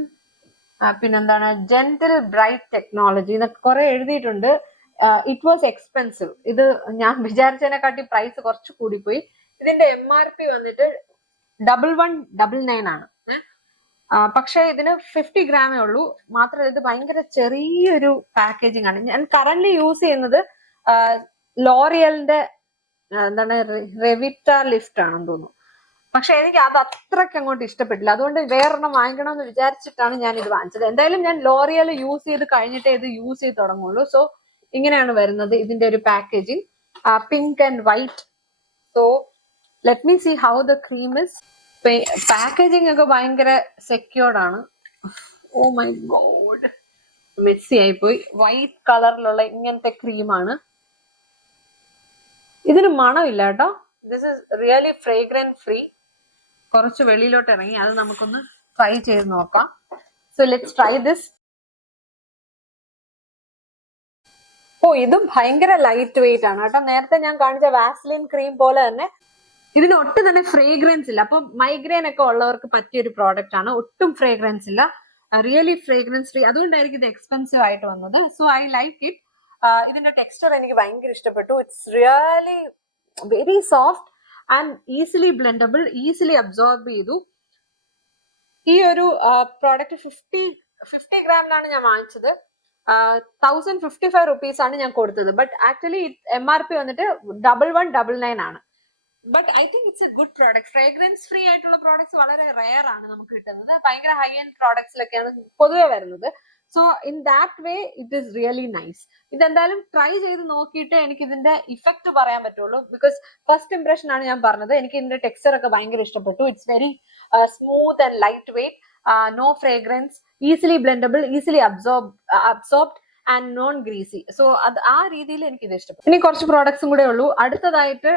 പിന്നെന്താണ് ജെന്റൽ ബ്രൈറ്റ് ടെക്നോളജി എന്നൊക്കെ കുറെ എഴുതിയിട്ടുണ്ട്. ഇറ്റ് വാസ് എക്സ്പെൻസീവ് ഇത് ഞാൻ വിചാരിച്ചതിനെക്കാട്ടി പ്രൈസ് കുറച്ച് കൂടിപ്പോയി. ഇതിന്റെ എം ആർ പി വന്നിട്ട് ഡബിൾ വൺ ഡബിൾ നയൻ ആണ്. പക്ഷേ ഇതിന് ഫിഫ്റ്റി ഗ്രാമേ ഉള്ളൂ. മാത്രമല്ല ഇത് ഭയങ്കര ചെറിയൊരു പാക്കേജിംഗ് ആണ്. ഞാൻ കറന്റ് യൂസ് ചെയ്യുന്നത് ലോറിയലിന്റെ എന്താണ് റെവിറ്റ ലിഫ്റ്റ് ആണെന്ന് തോന്നുന്നു. പക്ഷെ എനിക്ക് അത് അത്രയ്ക്ക് അങ്ങോട്ട് ഇഷ്ടപ്പെട്ടില്ല. അതുകൊണ്ട് വേറൊരെണ്ണം വാങ്ങിക്കണം എന്ന് വിചാരിച്ചിട്ടാണ് ഞാൻ ഇത് വാങ്ങിച്ചത്. എന്തായാലും ഞാൻ ലോറിയൽ യൂസ് ചെയ്ത് കഴിഞ്ഞിട്ടേ ഇത് യൂസ് ചെയ്ത് തുടങ്ങുള്ളൂ. സോ ഇങ്ങനെയാണ് വരുന്നത് ഇതിന്റെ ഒരു packaging pink and white so let me see how the cream is packaging ഒക്കെ ഭയങ്കര സെക്യൂർഡ് ആണ്. ഓ മൈ ഗോഡ് മെസ്സി ആയിപ്പോയി. വൈറ്റ് കളറിലുള്ള ഇങ്ങനത്തെ ക്രീമാണ് ഇതിന് മണമില്ല കേട്ടോ this is really fragrance free കുറച്ച് വെളിയിലോട്ട് ഇറങ്ങി അത് നമുക്കൊന്ന് ട്രൈ ചെയ്ത് നോക്കാം. So let's try this oh ഇതും ഭയങ്കര ലൈറ്റ് വെയിറ്റ് ആണ് കേട്ടോ. നേരത്തെ ഞാൻ കാണിച്ച വാസ്ലിൻ ക്രീം പോലെ തന്നെ. ഇതിന് ഒട്ടും തന്നെ ഫ്രേഗ്രൻസ് ഇല്ല. അപ്പൊ മൈഗ്രെയിൻ ഒക്കെ ഉള്ളവർക്ക് പറ്റിയ ഒരു പ്രോഡക്റ്റ് ആണ്. ഒട്ടും ഫ്രേഗ്രൻസ് ഇല്ല. റിയലി ഫ്രേഗ്രൻസ് ഫ്രീ അതുകൊണ്ടായിരിക്കും ഇത് എക്സ്പെൻസീവ് ആയിട്ട് വന്നത്. സോ ഐ ലൈക്ക് ഇറ്റ് ഇതിന്റെ ടെക്സ്ചർ എനിക്ക് ഭയങ്കര ഇഷ്ടപ്പെട്ടു. It's really very soft and easily blendable easily absorb ചെയ്തു. ഈ ഒരു പ്രോഡക്റ്റ് ഫിഫ്റ്റി ഫിഫ്റ്റി ഗ്രാമിലാണ് ഞാൻ വാങ്ങിച്ചത്. തൗസൻഡ് ഫിഫ്റ്റി ഫൈവ് റുപ്പീസ് ആണ് ഞാൻ കൊടുത്തത്. But actually M R P വന്നിട്ട് ഡബിൾ വൺ ഡബിൾ നയൻ ആണ്. But I think it's a good product fragrance free ആയിട്ടുള്ള പ്രോഡക്ട്സ് വളരെ റെയർ ആണ് നമുക്ക് കിട്ടുന്നത്. ഭയങ്കര ഹൈ എൻഡ് പ്രോഡക്ട്സിലൊക്കെയാണ് പൊതുവെ വരുന്നത്. So in that way it is really nice ഇതെന്തായാലും ട്രൈ ചെയ്ത് നോക്കിയിട്ട് എനിക്ക് ഇതിന്റെ ഇഫക്റ്റ് പറയാൻ പറ്റുള്ളൂ. ബിക്കോസ് ഫസ്റ്റ് ഇംപ്രഷൻ ആണ് ഞാൻ പറഞ്ഞത്. എനിക്ക് ഇതിന്റെ ടെക്സ്ചർ ഒക്കെ ഭയങ്കര ഇഷ്ടപ്പെട്ടു. It's very smooth and lightweight no fragrance easily blendable easily absorb absorbed and non greasy so അത് ആ രീതിയിൽ എനിക്ക് ഇത് ഇഷ്ടപ്പെട്ടു. ഇനി കുറച്ച് പ്രോഡക്ട്സും കൂടെ ഉള്ളൂ. അടുത്തതായിട്ട്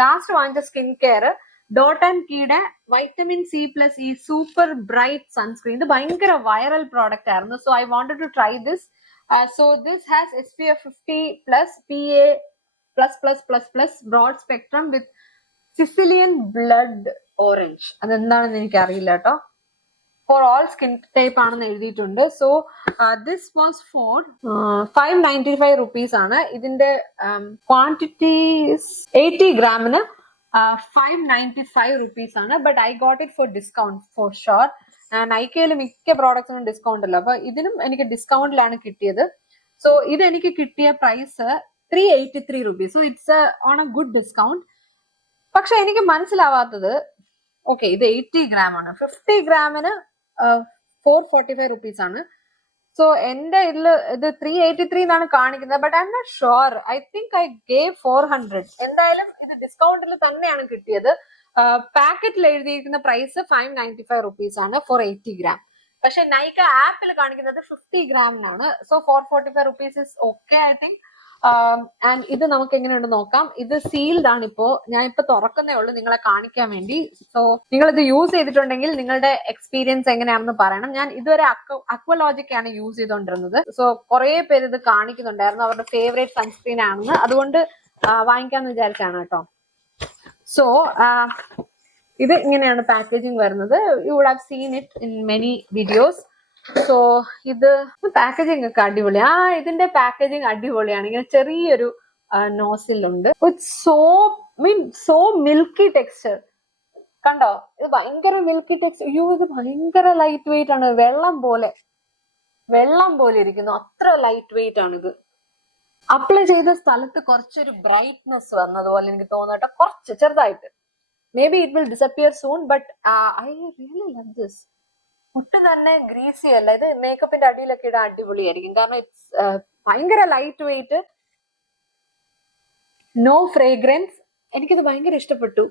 ലാസ്റ്റ് വാങ്ങിച്ച സ്കിൻ കെയർ ഡോട്ട് ആൻഡ് കീയുടെ വൈറ്റമിൻ സി പ്ലസ് ഈ സൂപ്പർ ബ്രൈറ്റ് സൺസ്ക്രീൻ ഇത് ഭയങ്കര വൈറൽ പ്രോഡക്റ്റ് ആയിരുന്നു. So I wanted to try this so this has S P F fifty plus P A plus plus plus plus broad spectrum with Sicilian blood orange അതെന്താണെന്ന് എനിക്ക് അറിയില്ല കേട്ടോ. For all skin type ആണെന്ന് എഴുതിയിട്ടുണ്ട്. So this was for five ninety five rupees ആണ്. ഇതിന്റെ quantity eighty ഗ്രാമിന് five ninety five rupees ആണ്. But I got it for discount for sure നൈക്കയിൽ മിക്ക പ്രോഡക്ട്സിനും ഡിസ്കൗണ്ട് അല്ല? അപ്പൊ ഇതിനും എനിക്ക് ഡിസ്കൗണ്ടിലാണ് കിട്ടിയത്. സോ ഇത് എനിക്ക് കിട്ടിയ price three eighty three rupees so it's on a good discount പക്ഷെ എനിക്ക് മനസ്സിലാവാത്തത് ഓക്കെ ഇത് എയ്റ്റി ഗ്രാം ആണ്. ഫിഫ്റ്റി ഗ്രാമിന് ഫോർ ഫോർട്ടി ഫൈവ് റുപ്പീസ് ആണ്. സോ എന്റെ ഇതിൽ ഇത് ത്രീ എയ്റ്റി ത്രീ എന്നാണ് കാണിക്കുന്നത്. But I'm not sure I think I gave four hundred എന്തായാലും ഇത് ഡിസ്കൗണ്ടിൽ തന്നെയാണ് കിട്ടിയത്. പാക്കറ്റിൽ എഴുതിയിരിക്കുന്ന price five ninety five rupees ആണ് ഫോർ എയ്റ്റി ഗ്രാം പക്ഷെ നൈക്ക ആപ്പിൽ കാണിക്കുന്നത് fifty ഗ്രാമിനാണ് so four forty five rupees is okay I think and ഇത് നമുക്ക് എങ്ങനെയുണ്ട് നോക്കാം. ഇത് സീൽഡ് ആണ് ഇപ്പോ ഞാൻ ഇപ്പൊ തുറക്കുന്നേ ഉള്ളൂ. നിങ്ങളെ കാണിക്കാൻ വേണ്ടി. സോ നിങ്ങൾ ഇത് യൂസ് ചെയ്തിട്ടുണ്ടെങ്കിൽ നിങ്ങളുടെ എക്സ്പീരിയൻസ് എങ്ങനെയാണെന്ന് പറയണം. ഞാൻ ഇതുവരെ അക്വലോജിക് ആണ് യൂസ് ചെയ്തുകൊണ്ടിരുന്നത് സോ കുറെ പേര് ഇത് കാണിക്കുന്നുണ്ടായിരുന്നു. അവരുടെ ഫേവറേറ്റ് സൺസ്ക്രീൻ ആണെന്ന്. അതുകൊണ്ട് വാങ്ങിക്കാന്ന് വിചാരിച്ചാണ് കേട്ടോ. സോ ഇത് ഇങ്ങനെയാണ് പാക്കേജിങ് വരുന്നത്. You would have seen it in many videos so ഇത് പാക്കേജിംഗ് ഒക്കെ അടിപൊളി. ആ ഇതിന്റെ പാക്കേജിംഗ് അടിപൊളിയാണ്. ഇങ്ങനെ ചെറിയൊരു നോസിലുണ്ട് so mean so milky texture കണ്ടോ? ഇത് ഭയങ്കര മിൽക്കി ടെക്സ്ചർ അയ്യോ ഇത് ഭയങ്കര ലൈറ്റ് വെയിറ്റ് ആണ്. വെള്ളം പോലെ. വെള്ളം പോലെ ഇരിക്കുന്നു. അത്ര ലൈറ്റ് വെയിറ്റ് ആണ് ഇത്. അപ്ലൈ ചെയ്ത സ്ഥലത്ത് കുറച്ചൊരു ബ്രൈറ്റ്നെസ് വന്നതുപോലെ എനിക്ക് തോന്നട്ടെ കുറച്ച് ചെറുതായിട്ട്. Maybe it will disappear soon but I really love this ഒട്ടും തന്നെ ഗ്രീസി അല്ല. ഇത് മേക്കപ്പിന്റെ അടിയിലൊക്കെ ഇടാൻ അടിപൊളിയായിരിക്കും. കാരണം ഇറ്റ്സ് ഭയങ്കര ലൈറ്റ് വെയിറ്റ് നോ ഫ്രേഗ്രൻസ് എനിക്കിത് ഭയങ്കര ഇഷ്ടപ്പെട്ടു.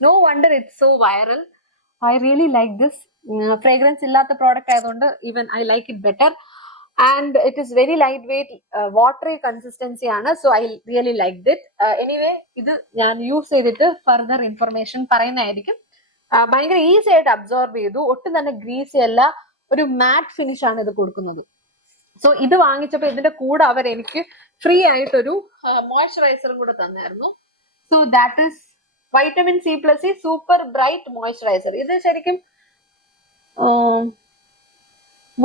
No wonder it's so viral I really like this fragrance ഇല്ലാത്ത പ്രോഡക്റ്റ് ആയതുകൊണ്ട് even I like it better and it is very light weight watery consistency ആണ്. So I really like it anyway ഇത് ഞാൻ use ചെയ്തിട്ട് further information പറയുന്നതായിരിക്കും. ഭയങ്കര easy ആയിട്ട് absorb ചെയ്തു. ഒട്ടും തന്നെ ഗ്രീസി അല്ല. ഒരു മാറ്റ് ഫിനിഷ് ആണ് ഇത് കൊടുക്കുന്നത്. സോ ഇത് വാങ്ങിച്ചപ്പോൾ ഇതിന്റെ കൂടെ അവർ എനിക്ക് ഫ്രീ ആയിട്ടൊരു മോയ്സ്ചറൈസറും കൂടെ തന്നായിരുന്നു. So that is vitamin C plus C super bright moisturiser ഇത് ശരിക്കും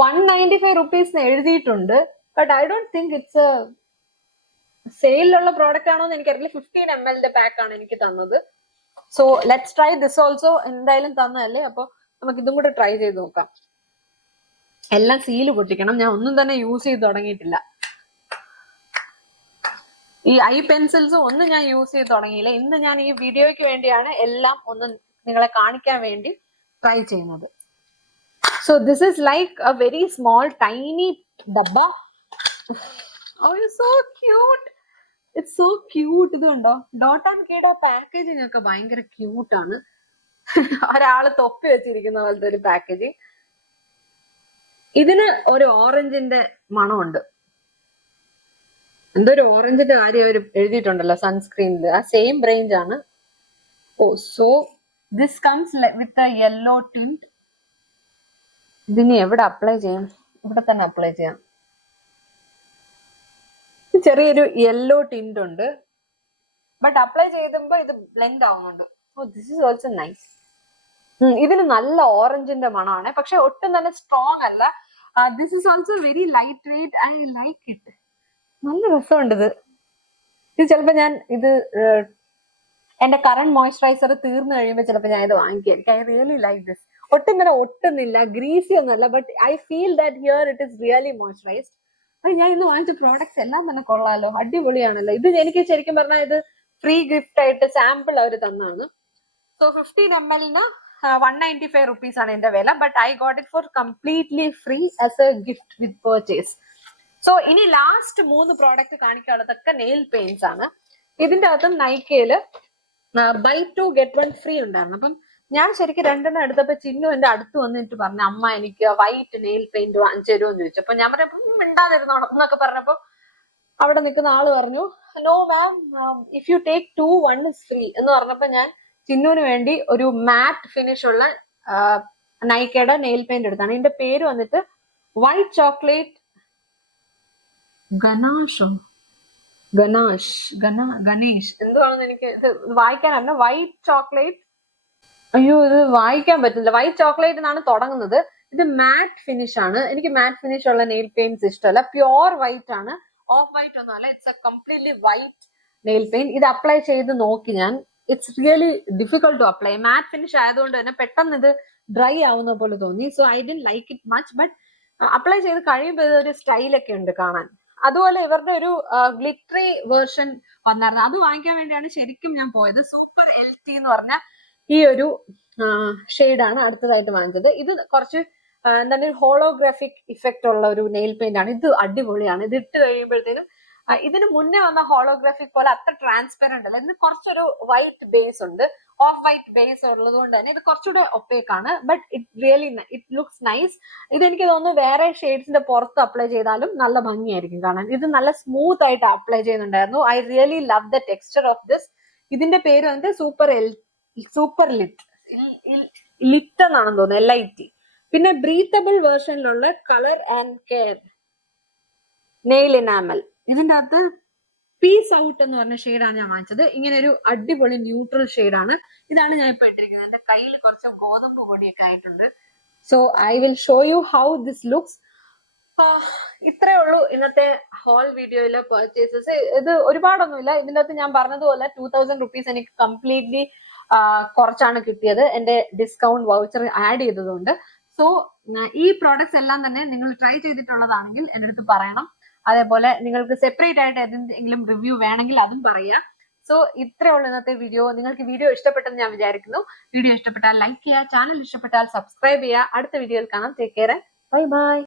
വൺ നയന്റി ഫൈവ് റുപ്പീസിന് എഴുതിയിട്ടുണ്ട്. But I don't think it's സെയിലുള്ള product ആണോ എന്ന് എനിക്കറിയില്ല. ഫിഫ്റ്റീൻ എം എല്ലിന്റെ പാക്ക് ആണ് എനിക്ക് തന്നത്. So let's try this also എന്തായാലും തന്നതല്ലേ? അപ്പൊ നമുക്ക് ഇതും കൂടെ ട്രൈ ചെയ്ത് നോക്കാം. എല്ലാം സീൽ പൊട്ടിക്കണം. ഞാൻ ഒന്നും തന്നെ യൂസ് ചെയ്ത് തുടങ്ങിയിട്ടില്ല. ഈ ഐ പെൻസിൽസ് ഒന്നും ഞാൻ യൂസ് ചെയ്ത് തുടങ്ങിയില്ല. ഇന്ന് ഞാൻ ഈ വീഡിയോയ്ക്ക് വേണ്ടിയാണ് എല്ലാം ഒന്ന് നിങ്ങളെ കാണിക്കാൻ വേണ്ടി ട്രൈ ചെയ്യുന്നത്. So this is like a very small tiny dabba. So cute it's so cute ഇത് കണ്ടോ ഡോട്ട് ആൻഡ് കീയുടെ പാക്കേജിങ് ഒക്കെ ഭയങ്കര ക്യൂട്ട് ആണ്. ഒരാൾ തൊപ്പി വെച്ചിരിക്കുന്ന പോലത്തെ ഒരു പാക്കേജിങ് ഇതിന് ഒരു ഓറഞ്ചിന്റെ മണമുണ്ട്. എന്തോ ഒരു ഓറഞ്ചിന്റെ കാര്യം അവർ എഴുതിയിട്ടുണ്ടല്ലോ സൺസ്ക്രീനിൽ ആ സെയിം റേഞ്ച് ആണ്. ഓ so this comes with a yellow tint ഇതിനി എവിടെ അപ്ലൈ ചെയ്യാം ഇവിടെ തന്നെ അപ്ലൈ ചെയ്യാം ചെറിയൊരു യെല്ലോ ടിൻഡ് ഉണ്ട്. ബട്ട് അപ്ലൈ ചെയ്തുമ്പോ ഇത് ബ്ലെൻഡ് ആവുന്നുണ്ട്. ദിസ് ഇസ് ഓൾസോ നൈസ് ഇതിന് നല്ല ഓറഞ്ചിന്റെ മണമാണ്. പക്ഷെ ഒട്ടും തന്നെ സ്ട്രോങ് അല്ല. This is also very light weight I like it നല്ല രസമുണ്ട് ഇത്. ഇത് ചിലപ്പോ ഞാൻ ഇത് എന്റെ കറണ്ട് മോയ്സ്ചറൈസർ തീർന്നു കഴിയുമ്പോൾ ചിലപ്പോൾ ഞാൻ ഇത് വാങ്ങിക്കായിരിക്കും. ഐ റിയലി ലൈക്ക് ദിസ് ഒട്ടും തന്നെ ഒട്ടുന്നില്ല ഗ്രീസി ഒന്നുമല്ല but I feel that here it is really moisturised അത് ഞാൻ ഇന്ന് വാങ്ങിച്ച പ്രോഡക്ട്സ് എല്ലാം തന്നെ കൊള്ളാലോ. അടിപൊളിയാണല്ലോ. ഇത് എനിക്ക് ശരിക്കും പറഞ്ഞാൽ ഇത് ഫ്രീ ഗിഫ്റ്റ് ആയിട്ട് സാമ്പിൾ അവർ തന്നാണ്. സോ ഫിഫ്റ്റീൻ എം എല്ലിന് വൺ നയന്റി ഫൈവ് റുപ്പീസ് ആണ് എന്റെ വില. But I got it for completely free as a gift with purchase so ഇനി ലാസ്റ്റ് മൂന്ന് പ്രോഡക്റ്റ് കാണിക്കാനുള്ളതൊക്കെ നെയിൽ പെയിന്റ്സ് ആണ്. ഇതിന്റെ അകത്തും നൈക്കയിൽ buy two get one free ഉണ്ടായിരുന്നു. അപ്പം ഞാൻ ശരിക്കും രണ്ടെണ്ണം എടുത്തപ്പോ ചിന്നു എന്റെ അടുത്ത് വന്നിട്ട് പറഞ്ഞു അമ്മ എനിക്ക് വൈറ്റ് നെയിൽ പെയിന്റ് വാങ്ങിച്ചു തരുമോ എന്ന് ചോദിച്ചു. അപ്പൊ ഞാൻ പറഞ്ഞപ്പോ മിണ്ടാതിരുന്നോ? എന്നൊക്കെ പറഞ്ഞപ്പോ അവിടെ നിൽക്കുന്ന ആൾ പറഞ്ഞു no ma'am if you take two one is എന്ന് പറഞ്ഞപ്പോ ഞാൻ ചിന്നുവിന് വേണ്ടി ഒരു മാറ്റ് ഫിനിഷ് ഉള്ള നൈക്കയുടെ നെയിൽ പെയിന്റ് എടുത്താണ്. ഇതിന്റെ പേര് വന്നിട്ട് വൈറ്റ് ചോക്ലേറ്റ് ഗനാഷ് ഗന ഗണേഷ് എന്തുവാണെന്ന് എനിക്ക് ഇത് വായിക്കാനല്ല വൈറ്റ് ചോക്ലേറ്റ് അയ്യോ ഇത് വായിക്കാൻ പറ്റില്ല വൈറ്റ് ചോക്ലേറ്റ് എന്നാണ് തുടങ്ങുന്നത്. ഇത് മാറ്റ് ഫിനിഷ് ആണ്. എനിക്ക് മാറ്റ് ഫിനിഷ് ഉള്ള നെയിൽ പെയിന്റ്സ് ഇഷ്ടമല്ല. പ്യോർ വൈറ്റ് ആണ്. ഓഫ് വൈറ്റ് ഒന്നുമല്ല. It's a completely white nail paint ഇത് അപ്ലൈ ചെയ്ത് നോക്കി ഞാൻ. It's really difficult to apply matte finish ആയതുകൊണ്ട് തന്നെ പെട്ടെന്ന് ഇത് ഡ്രൈ ആവുന്ന പോലെ തോന്നി. So I'd like it much but apply ചെയ്ത് കഴിയുമ്പോൾ ഇതൊരു സ്റ്റൈലൊക്കെ ഉണ്ട് കാണാൻ. അതുപോലെ ഇവരുടെ ഒരു ഗ്ലിറ്ററി വേർഷൻ വന്നായിരുന്നു. അത് വാങ്ങിക്കാൻ വേണ്ടിയാണ് ശരിക്കും ഞാൻ പോയത്. സൂപ്പർ എൽ ടി എന്ന് പറഞ്ഞ ഈ ഒരു ഷെയ്ഡാണ് അടുത്തതായിട്ട് വാങ്ങിച്ചത്. ഇത് കുറച്ച് എന്താണ് ഹോളോഗ്രാഫിക് ഇഫക്റ്റ് ഉള്ള ഒരു നെയിൽ പെയിന്റ് ആണ്. ഇത് അടിപൊളിയാണ്. ഇത് ഇട്ട് കഴിയുമ്പോഴത്തേനും ഇതിന് മുന്നേ വന്ന ഹോളോഗ്രാഫിക് പോലെ അത്ര ട്രാൻസ്പെറന്റ് അല്ല. ഇതിന് കുറച്ചൊരു വൈറ്റ് ബേസ് ഉണ്ട്. ഓഫ് വൈറ്റ് ബേസ് ഉള്ളത് കൊണ്ട് തന്നെ ഇത് കുറച്ചുകൂടെ ഒപ്പേക്ക് ആണ്. But it really it looks nice ഇത് എനിക്ക് തോന്നുന്നു വേറെ ഷെയ്ഡ്സിന്റെ പുറത്ത് അപ്ലൈ ചെയ്താലും നല്ല ഭംഗിയായിരിക്കും കാണാൻ. ഇത് നല്ല സ്മൂത്ത് ആയിട്ട് അപ്ലൈ ചെയ്യുന്നുണ്ടായിരുന്നു. I really love the texture of this ഇതിന്റെ പേര് വന്നിട്ട് super L super lit lit എന്നാണെന്ന് തോന്നുന്നു എൽ ഐ ടി പിന്നെ breathable വേർഷനിലുള്ള colour and care nail enamel ഇതിന്റെ അകത്ത് പീസ് ഔട്ട് എന്ന് പറഞ്ഞ ഷെയ്ഡാണ് ഞാൻ വാങ്ങിച്ചത്. ഇങ്ങനെ ഒരു അടിപൊളി ന്യൂട്രൽ ഷെയ്ഡാണ് ഇതാണ് ഞാൻ ഇപ്പൊ ഇട്ടിരിക്കുന്നത്. എന്റെ കയ്യിൽ കുറച്ച് ഗോതമ്പ് പൊടിയൊക്കെ ആയിട്ടുണ്ട്. So I will show you how this looks ഇത്രേ ഉള്ളൂ ഇന്നത്തെ ഹോൾ വീഡിയോയിലെ പർച്ചേസസ് ഇത് ഒരുപാടൊന്നുമില്ല. ഇതിന്റെ അകത്ത് ഞാൻ പറഞ്ഞതുപോലെ ടൂ തൗസൻഡ് റുപ്പീസ് എനിക്ക് കംപ്ലീറ്റ്ലി കുറച്ചാണ് കിട്ടിയത്. എന്റെ ഡിസ്കൗണ്ട് വൗച്ചർ ആഡ് ചെയ്തതുകൊണ്ട് സോ ഈ പ്രോഡക്ട്സ് എല്ലാം തന്നെ നിങ്ങൾ ട്രൈ ചെയ്തിട്ടുള്ളതാണെങ്കിൽ എന്റെ അടുത്ത് പറയണം. അതേപോലെ നിങ്ങൾക്ക് സെപ്പറേറ്റ് ആയിട്ട് എന്തെങ്കിലും റിവ്യൂ വേണമെങ്കിൽ അതും പറയുക. സോ ഇത്രേ ഉള്ളൂ ഇന്നത്തെ വീഡിയോ നിങ്ങൾക്ക് വീഡിയോ ഇഷ്ടപ്പെട്ടെന്ന് ഞാൻ വിചാരിക്കുന്നു. വീഡിയോ ഇഷ്ടപ്പെട്ടാൽ ലൈക്ക് ചെയ്യുക. ചാനൽ ഇഷ്ടപ്പെട്ടാൽ സബ്സ്ക്രൈബ് ചെയ്യുക. അടുത്ത വീഡിയോയിൽ കാണാം. Take care bye bye